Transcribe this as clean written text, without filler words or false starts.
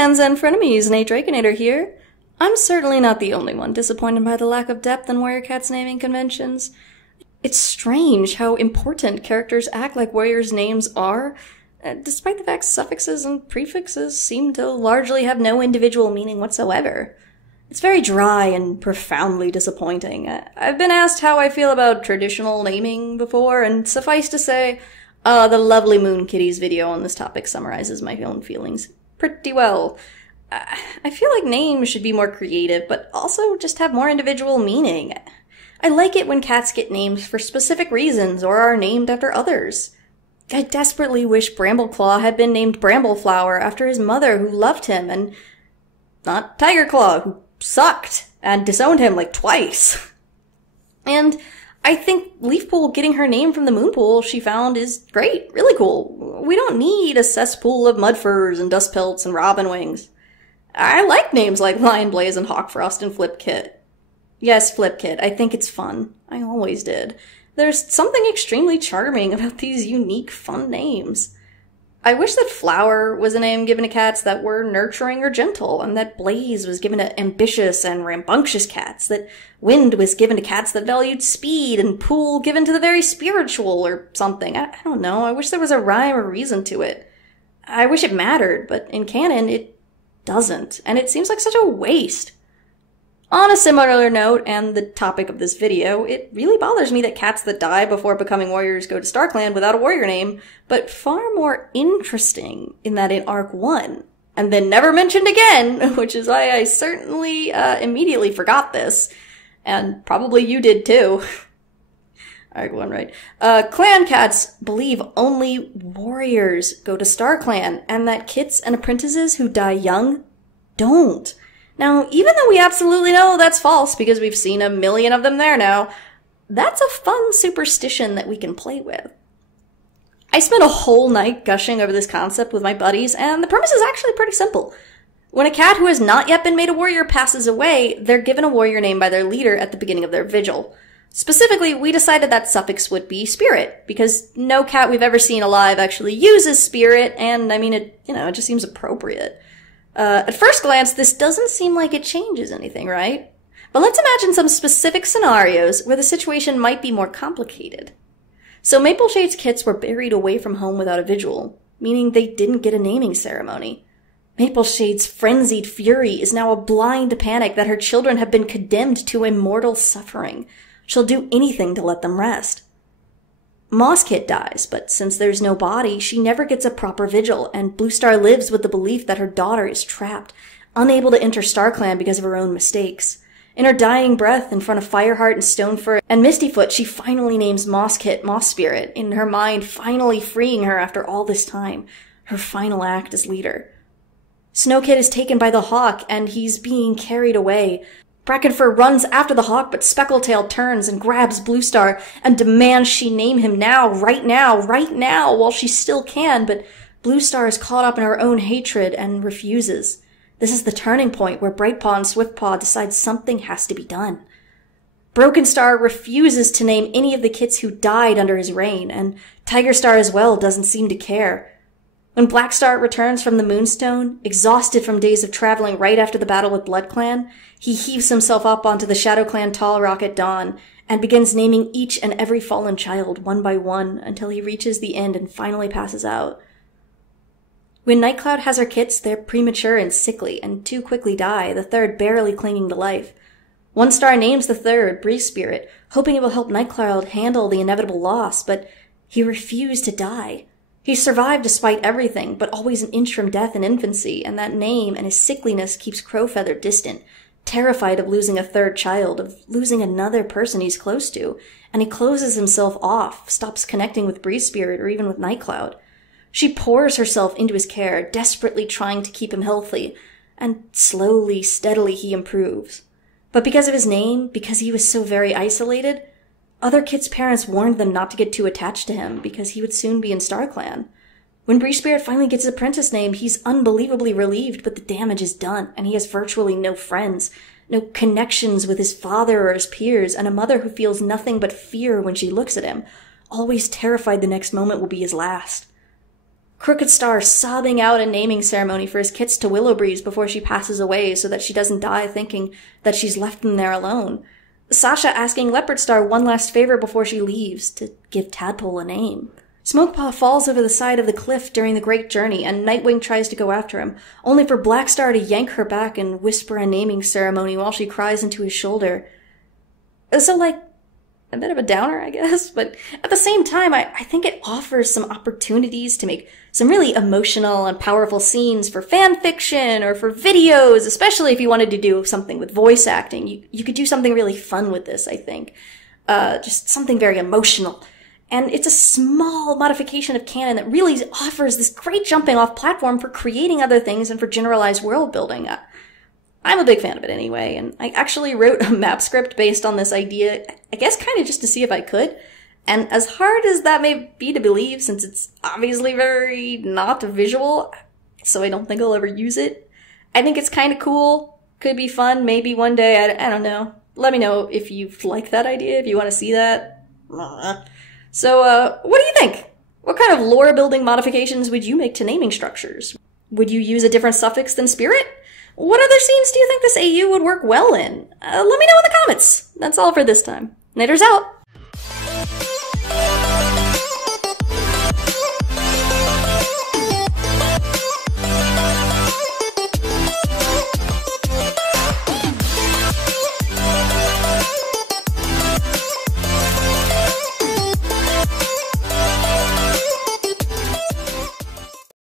fans and frenemies, Nate Drakenator here. I'm certainly not the only one disappointed by the lack of depth in Warrior Cat's naming conventions. It's strange how important characters act like warriors' names are, despite the fact suffixes and prefixes seem to largely have no individual meaning whatsoever. It's very dry and profoundly disappointing. I've been asked how I feel about traditional naming before, and suffice to say, the lovely Moon Kitty's video on this topic summarizes my own feelings pretty well. I feel like names should be more creative, but also just have more individual meaning. I like it when cats get names for specific reasons or are named after others. I desperately wish Brambleclaw had been named Brambleflower after his mother who loved him, and not Tigerclaw who sucked and disowned him like twice. And I think Leafpool getting her name from the moonpool she found is great, really cool. We don't need a cesspool of mudfurs and dust pelts and robin wings. I like names like Lionblaze and Hawkfrost and Flipkit. Yes, Flipkit, I think it's fun. I always did. There's something extremely charming about these unique, fun names. I wish that Flower was a name given to cats that were nurturing or gentle, and that Blaze was given to ambitious and rambunctious cats, that Wind was given to cats that valued speed, and Pool given to the very spiritual or something. I don't know, I wish there was a rhyme or reason to it. I wish it mattered, but in canon it doesn't, and it seems like such a waste. On a similar note, and the topic of this video, it really bothers me that cats that die before becoming warriors go to StarClan without a warrior name, but far more interesting in that in Arc 1, and then never mentioned again, which is why I certainly immediately forgot this, and probably you did too. Arc 1, right? Clan cats believe only warriors go to StarClan, and that kits and apprentices who die young don't. Now, even though we absolutely know that's false because we've seen a million of them there now, that's a fun superstition that we can play with. I spent a whole night gushing over this concept with my buddies, and the premise is actually pretty simple. When a cat who has not yet been made a warrior passes away, they're given a warrior name by their leader at the beginning of their vigil. Specifically, we decided that suffix would be spirit, because no cat we've ever seen alive actually uses spirit, and I mean, it just seems appropriate. At first glance, this doesn't seem like it changes anything, right? But let's imagine some specific scenarios where the situation might be more complicated. So Mapleshade's kits were buried away from home without a vigil, meaning they didn't get a naming ceremony. Mapleshade's frenzied fury is now a blind panic that her children have been condemned to immortal suffering. She'll do anything to let them rest. Mosskit dies, but since there's no body, she never gets a proper vigil, and Bluestar lives with the belief that her daughter is trapped, unable to enter StarClan because of her own mistakes. In her dying breath, in front of Fireheart and Stonefur and Mistyfoot, she finally names Mosskit Moss Spirit, in her mind finally freeing her after all this time, her final act as leader. Snowkit is taken by the Hawk, and he's being carried away. Brackenfur runs after the Hawk, but Speckletail turns and grabs Bluestar and demands she name him now, right now, while she still can, but Bluestar is caught up in her own hatred and refuses. This is the turning point where Brightpaw and Swiftpaw decide something has to be done. Brokenstar refuses to name any of the kits who died under his reign, and Tigerstar as well doesn't seem to care. When Blackstar returns from the Moonstone, exhausted from days of traveling right after the battle with BloodClan, he heaves himself up onto the ShadowClan Tall Rock at dawn and begins naming each and every fallen child one by one until he reaches the end and finally passes out. When Nightcloud has her kits, they're premature and sickly and too quickly die, the third barely clinging to life. One Star names the third, Breeze Spirit, hoping it will help Nightcloud handle the inevitable loss, but he refused to die. He survived despite everything, but always an inch from death in infancy, and that name and his sickliness keeps Crowfeather distant, terrified of losing a third child, of losing another person he's close to, and he closes himself off, stops connecting with Breeze Spirit or even with Nightcloud. She pours herself into his care, desperately trying to keep him healthy, and slowly, steadily he improves. But because of his name, because he was so very isolated, other kids' parents warned them not to get too attached to him because he would soon be in StarClan. When Breeze Spirit finally gets his apprentice name, he's unbelievably relieved, but the damage is done, and he has virtually no friends, no connections with his father or his peers, and a mother who feels nothing but fear when she looks at him, always terrified the next moment will be his last. Crooked Star sobbing out a naming ceremony for his kits to Willowbreeze before she passes away so that she doesn't die thinking that she's left them there alone. Sasha asking Leopard Star one last favor before she leaves, to give Tadpole a name. Smokepaw falls over the side of the cliff during the Great Journey, and Nightwing tries to go after him, only for Black Star to yank her back and whisper a naming ceremony while she cries into his shoulder. So, like, a bit of a downer, I guess, but at the same time, I think it offers some opportunities to make some really emotional and powerful scenes for fan fiction or for videos, especially if you wanted to do something with voice acting. You could do something really fun with this, I think. Just something very emotional. And it's a small modification of canon that really offers this great jumping off platform for creating other things and for generalized world building. I'm a big fan of it anyway, and I actually wrote a map script based on this idea, I guess kind of just to see if I could. And as hard as that may be to believe, since it's obviously very not visual, so I don't think I'll ever use it, I think it's kind of cool, could be fun, maybe one day, I don't know. Let me know if you like that idea, if you want to see that. So, what do you think? What kind of lore-building modifications would you make to naming structures? Would you use a different suffix than spirit? What other scenes do you think this AU would work well in? Let me know in the comments. That's all for this time. Nader's out!